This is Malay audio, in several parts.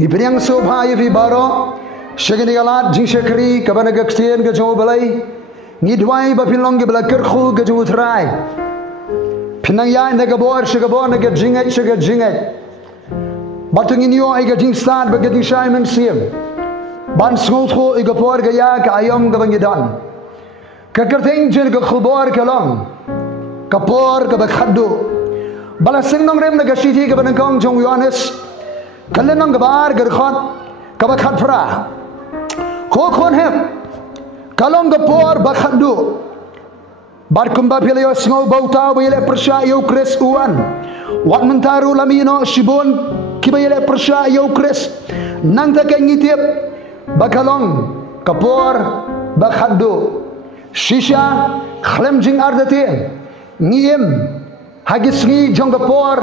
Gipriang sobha yevi baro shagani galat jing shakri kabana gakstien ga jo balai ngidwai ba pilong ge bala kerkhu ga jo trai pinang ya na gabor shagabor na ga jingai batung inyo ai ga jing stad ba ga jing shaimen siem ban smotho i ga por ga ya ka ayom ga bangidan ka kerteng jin ga khubor kalong kapor ga ba khaddu bala singnong rem na ga shiti ga ban kong jong yohanes kalenong gabar gerkhot kabakhat fra khon hem kalong gapor bakhadu bar kumba pilio sngo bauta bile persha yo kres uan wat mentaru lamino shibon kibayele persha yo kres nang ta kengitip bakalong kapor bakhadu shisha khlem jing ardate ngiem hagisngi jong gapor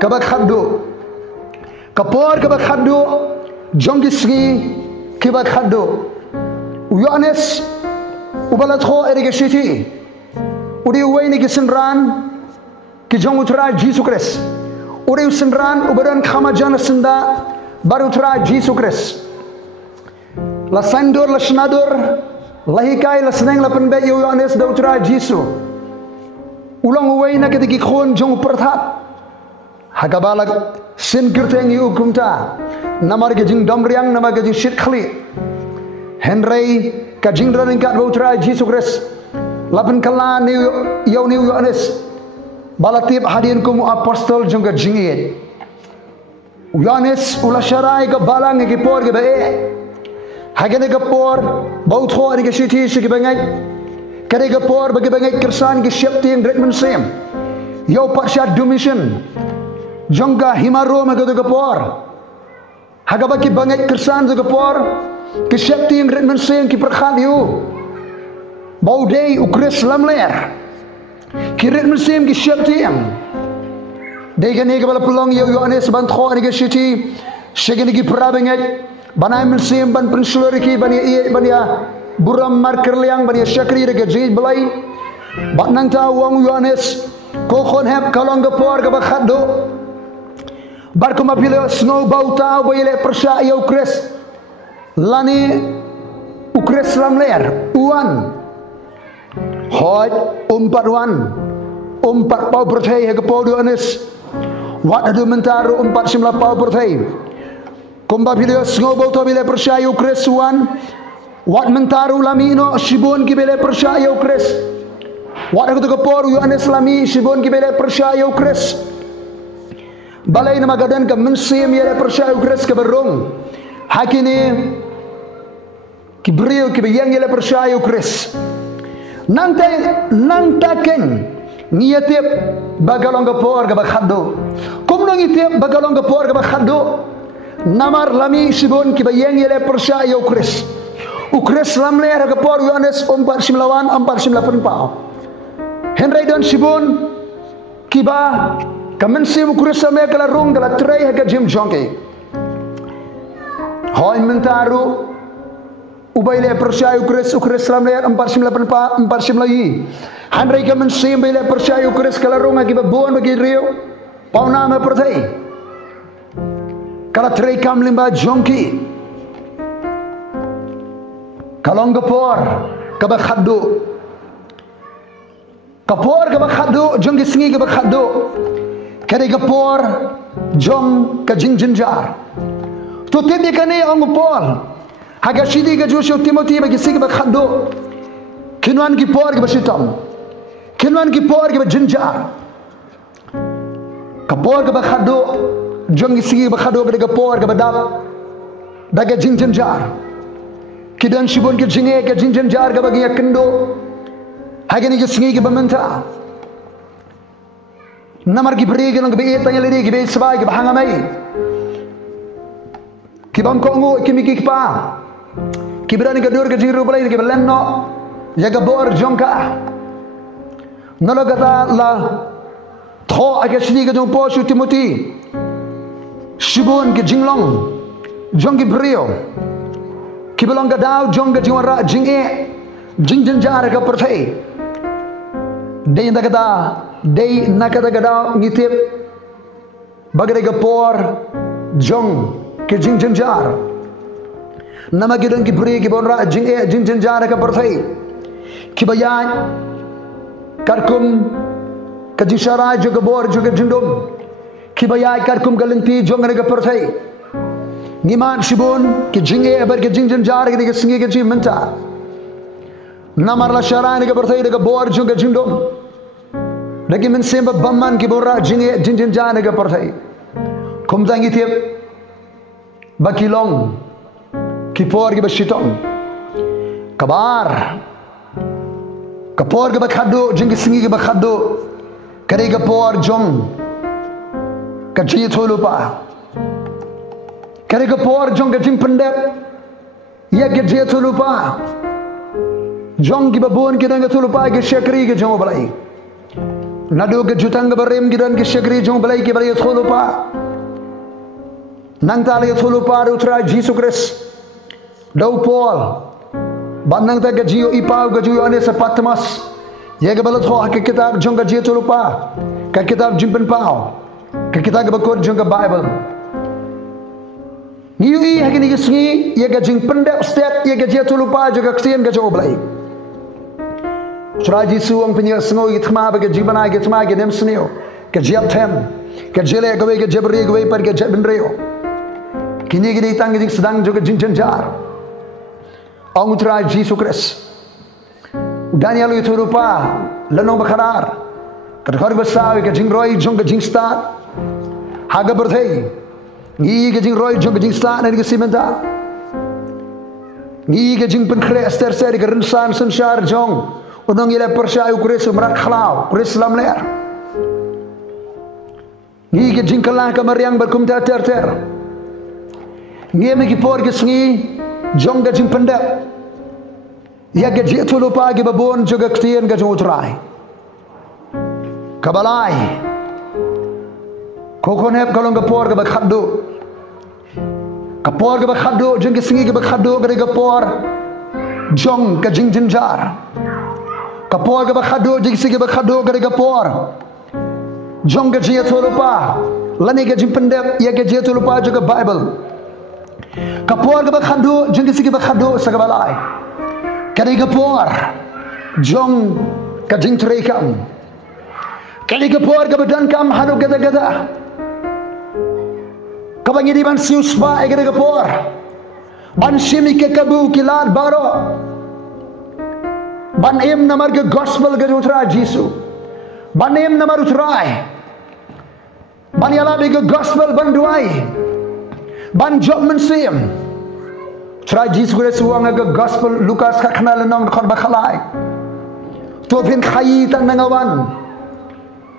kabakhadu kapor ke bakhadu jongisgi ke bakhadu Yohanes ubalat kho erigeshiti udi uwaini ki sinran ki jongutra Jesus Christ udi sinran ubadan khamajan sinda barutra Jesus Christ la sandur la shnadur lahikai la seneng la penbe Yohanes dautra Jesus ulang uwaina ke ki khon jong perthat hagabalak sin kirteng yu kumta namar ke jing domriang namar ke jing shit khli henry ka jing raning kat votra Jesus Christ lapan kala ni yo ni Yohanes balatip hadin kum apostol jung ka jingit Yohanes ula sharai ka balang ke por ke be hagene ka por baut kho ke shiti shi ke bangai kare ka por bagi bangai kirsan ke shepti en redmond sem yo pasha dumission jongga himaro magado gapor hagaba ki bangai kersan do gapor ki shakti ng redman sen ki perkhat yu baudei ukres lamler ki redman sen ki shakti am dei gane ke bala pulong yo Yohanes ban kho ni ke shiti shegani ki prabengai banai men sem ban prinslori ki bania buram marker liang bania shakri ke jid belai banang ta wong Yohanes ko khon heb kalong gapor ga bakhat do barkuma pilo snow bauta boyle persya ya ukres lani ukres lamler uan hoj wan pau perthai he pau Yohanes wat adu mentaru simla pau perthai kumba pilo snow bauta bile persya ya ukres uan wat mentaru lamino shibon ki bile persya ya ukres wat adu gapor Yohanes lami shibon ki bile persya ya ukres balai nama gadan ka mensim yere persya ukres ke berung hakini kibriu ki yang yere persya ukres nang taken ngiyatip bagalong gapor ka bakhado kum nang itip bagalong gapor ka bakhado namar lami sibon ki yang yere persya ukres lamle ka gapor Yohanes 4:9 4:8 pa henry don sibon kiba Kamensi mukurisa me kala rung kala tray haga jim jonke. Hoy mentaru ubaile persya ukres lamle 4:8 4:9 Handrai kamensi ubaile persya ukres kala rung agi babon bagi rio pauna me perthai kala tray kam limba jonki kalong gapor kaba khaddu kapor kaba khaddu jongi singi kaba khaddu kare gapor jong ka jinjar to tebe kane ang pol haga shidi ga josho timothy ba gisig ba khado kinwan ki por ga shitam kinwan ki por ga jinjar kapor ga khado jong gisig ba khado ba gapor ga badap daga jinjar kidan shibon ke jinge ga jinjar ga bagi yakendo haga ni gisig ga bamanta namar ki brege nang be tanya liri ki be sbai ki bahanga mai ki bang ko ngo ki miki pa ki brani ka dur ka jiru balai ki belenno ya ga bor jonka nalo gata la tho aga shidi ga jong po shu timoti shibon ki jinglong jong ki brio ki belong ga daw jong ga jiwara jinge jingjin jara ka perthai dei ndagada nakata gada ngitip bagre gapor jong ke jing jenjar nama gidang ki beri ki bonra jing jenjar ka perthai ki bayai karkum ka jishara juga bor juga jindum ki bayai karkum galenti jongre ka perthai niman shibun ki jinge abar ki jing jenjar ki singi ki menta namar la shara ni ka perthai ka bor juga jindum lagi men semba bamman ki borra jinge jing jenjar ka perthai kum tangi tiap bakilong kipor ke basitong kabar kapor ke bakhado jing singi ke bakhado kare ke por jong kaji tholupa kare ke por jong ke jing pendep ya ke je tholupa jong ki babon ki dang tholupa ke shakri ke jong balai nadu ke jutang ke barem ki dan ke shakri jong balai ke balai tholupa nang tali tholupa utra Jesus Christ Dau Paul Bandang ta gajiyo ipaw gajiyo ane sa Patmos Ye gabalat ho ka kitab jong gajiyo tulupa Ka kitab jimpen pao Ka kitab gabakot jong ka Bible Niyo i hakini gisngi Ye gajing pendek setiap Ye gajiyo tulupa Juga kesian gajiyo oblai Surah Jisu ang penyak sengoy Gitma ba gajiyo banay Gitma gitem seniyo Gajiyo tem Gajiyo le gawai gajiyo beri gawai par gajiyo benreyo Kini gini tang gajing sedang juga jing jenjar Ang utara Jesus Christ Daniel itu rupa Lanong bakarar Kadakar besar Kajing roy jong kajing start Haga berthai Ngi kajing roy jong kajing start Nani kasimenta Ngi kajing penkre Ester seri kerensan sensyar jong Unang ila persya Ukris umrat khalau Ukris lam ler Ngi kajing kalah kamariang berkumta ter Ngi megipor kesengi jong gajing pendek ya gaji itu lupa gi babon juga ketian gajing utrai kabalai kokonep kalong gapor ga bakhaddu kapor ga bakhaddu jeng kesengi ga bakhaddu ga gapor jong gajing jenjar kapor ga bakhaddu jeng kesengi ga bakhaddu ga gapor jong gaji itu lupa lani gajing pendek ya gaji itu lupa juga Bible kapor ke bakhado jeng sigi bakhado sagabalai kali kapor jong kajing trekam kali kapor ke badan kam hadu gada kabangi di ban siuspa egere kapor ban shimi ke kabu kilat baro ban em namar ke gospel ke utra jisu ban em namar utrai ban yala ke gospel ban duai ban job mensim try Jesus Christ uang aga gospel Lukas ka kenal nang kon bakhalai to pin khayi tan nangawan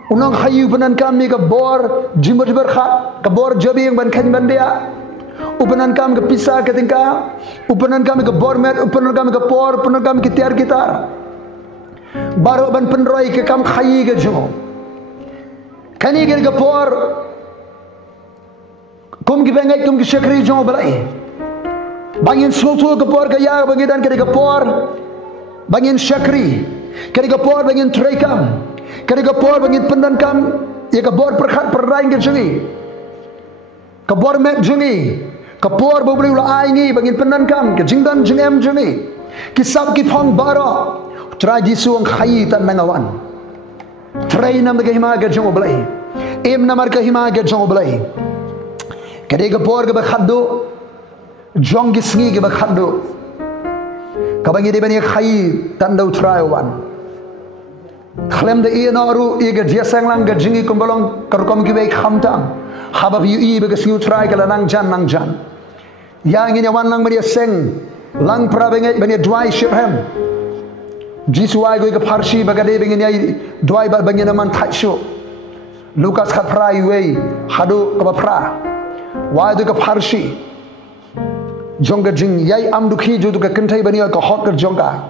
unang khayi banan kami ka bor jimot berkhat ka bor jobi yang ban khan bandia upanan kam ka pisa ka tingka upanan kami ka bor met upanan kami ka por upanan kami ki tiar gitar baro ban penroi ke kam khayi ga jo kani ge ka por kum ki bengai kum ki shakri jong balai bangin sultu ke por ka ya bangidan ke por bangin shakri ke por bangin trekam ke por bangin pendan kam ya ke bor perkhat perrain ke jengi ke bor met jengi ke por bobri ula ai ngi bangin pendan kam ke jingdan jengem jengi kisab ki thong baro tradisi ang khayi tan nangawan trainam ke hima ke jong balai em namar ke hima ke jong balai Kadang por ke bakhado, jong gisngi ke bakhado. Kabangi di bani khayi tanda utrayawan. Khlem de iya naru iya ke jiasang lang ke jingi kumbalong karukom ki baik khamtam. Habab yu iya ke gisngi utray ke nang jan. Yang ini wan lang bani seng lang prabengai bani dwai shibhem. Jisuai gue ke parsi bagade bani ai dwai bani naman tatsho. Lukas khat prai wei hadu ke pra. Why do you parsi? Jonga jing yai am dukhi jo tu ka kentai bani ka hot ka jonga.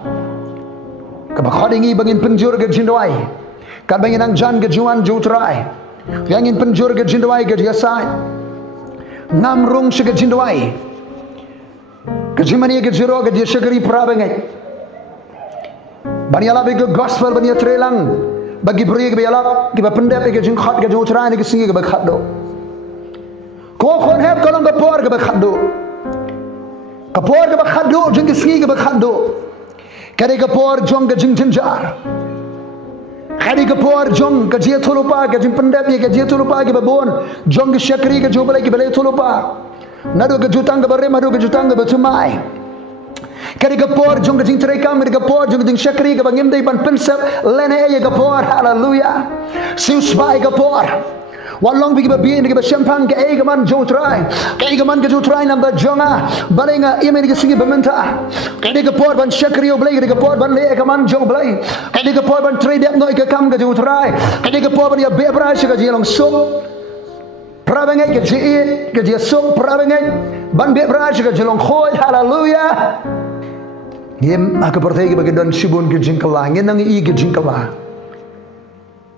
Ka bakhodingi bangin penjur ke jindwai. Ka bangin ang jan ke juan jutrai. Yang in penjur ke jindwai ke yasai. Nam rung se ke jindwai. Ke jimani ke jiro ke shakari prabangai. Bani ala ke gospel bani trelang bagi beri ke yala ke pendep ke jing hot ke jutrai ke singi ke bakhado. คนเฮบก็ลองกระปอร์กับขัดดูกระปอร์กับขัดดูจึงกิสกีกับขัดดูแค่ได้กระปอร์จงกับจึงจินจาร์แค่ได้กระปอร์จงกับเจียทุลุปากับจึงปันเดบีกับเจียทุลุปากับบบนจงกับชักรีกับจูบเลยกับเลยทุลุปานาดูกับจูตังกับเรมาดูกับจูตังกับทุไมKari kapor jong kajing terai kami kapor jong kajing syakri ka bangim dai ban pensep lene ya kapor haleluya sius bai kapor walong bigi ba bien ga champagne ga e ga man jo trai ga man ga jo trai nam da jonga balenga ime ga singi bamenta kadi kapor ban syakri oblai ga kapor ban le ga man jo oblai kadi kapor ban trai dep noi ga kam ga jo trai kadi kapor ban ya be bra shi ga jelong so prabengai ga ji ga ji so prabengai ban be bra shi ga jelong khoi haleluya Ngem aku percaya bagi don sibun ke jingkala ngenang I ke jingkala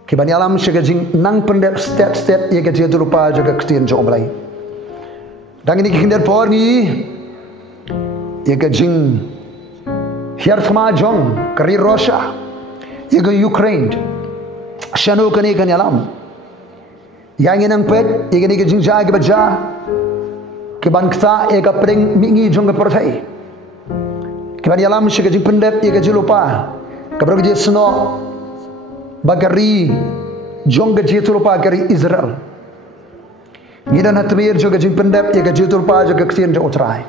ke bani alam syega jing nang pendep step ia ke dia lupa jaga kestian jong belai dan ini kinder por ni ia ke jing hiar sama jong kari Russia ia ke Ukraine shanu kani kan alam yang ngenang pet ia ke jing ja ke baja ke ban kta ia ke pring mingi jong ke percaya Kibani alam syega jing pendep ia gaji lupa kabra gaji seno bagari jong gaji lupa gari Israel ngidan hatmir jo gaji pendep ia gaji lupa jo gaksian jo utrai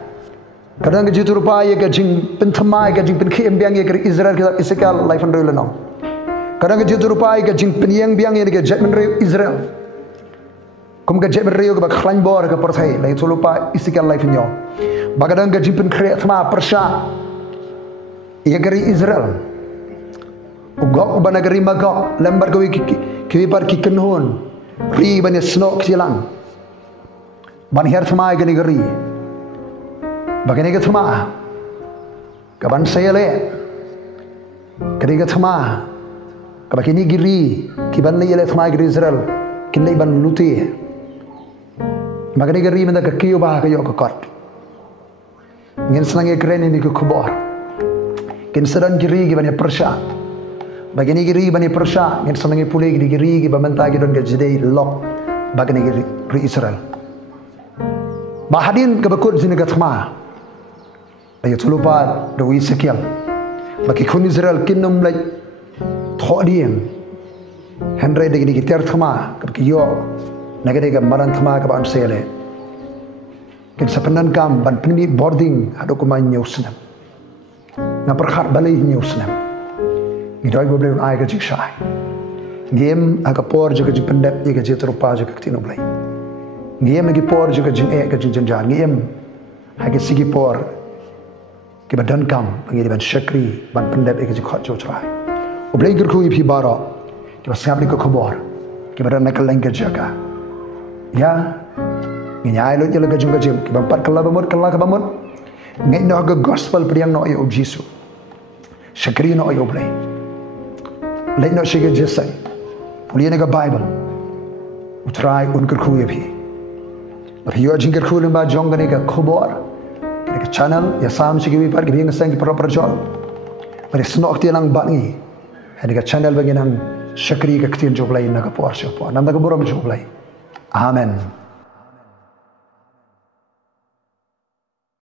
kadang gaji lupa ia gaji penthama gaji penkiem biang ia gari Israel kita isekal life and real no kadang gaji lupa ia gaji penyang biang ia gaji menre Israel kum gaji menre yo ga khlan bor ga perthai lai lupa isekal life nyo bagadang gaji pen kre thma persha ia gari Israel ugok ubana gari magok lembar gawi kiwi par kikenhun ri bani snok silang ban her thma gani gari bagani ga thma kaban sayale kari ga thma kabakini giri kiban le yele thma gari Israel kinai ban luti magani gari menda ka kiyo ba ka yo ka kot ngin sange kren ni ko khobor Kinsaran giri gimana persya, bagini giri gimana persya, ngin sanangi pulih giri gimana tagi don gajidai lock, bagini giri Israel. Bahadin kebakut sini gatma, ayo terlupa doi sekian, bagi kun Israel kinum lay thodiam, Henry degi gitar thma, kebaki yo, nagade gamaran thma keban sele, kin sepenan kam ban peni boarding hado kumai nyusnam. Na perkhat balai nyusnam ngidoi go bleu ai ga jik shai ngem aga por jaga jik pendep ye ga jit rupa jaga tino blai ngem gi por jaga jin e ga jin janjan ngem ha ga sigi por ke badan kam ngi ban shakri ban pendep e ga jik khat jo trai oblai gir khu phi bara ke basam ni ko khobor ke badan nakal leng jaga ya ngi nyai lo jela ga jung ga jim ke ban pat kala bamut ngay no ga gospel priang no ayo Jesu shakri no ayo blai lai no shige jesai pulian ga Bible utrai unkar khuye bhi और यो जिंगर खुले बा जोंगने का खबर के channel ya sam shige bi par gi ngasang proper jol पर snok ti lang bangi hadi ka channel bagi nang shakri ka ktin joblai na ka por sho po nam da ka borom joblai amen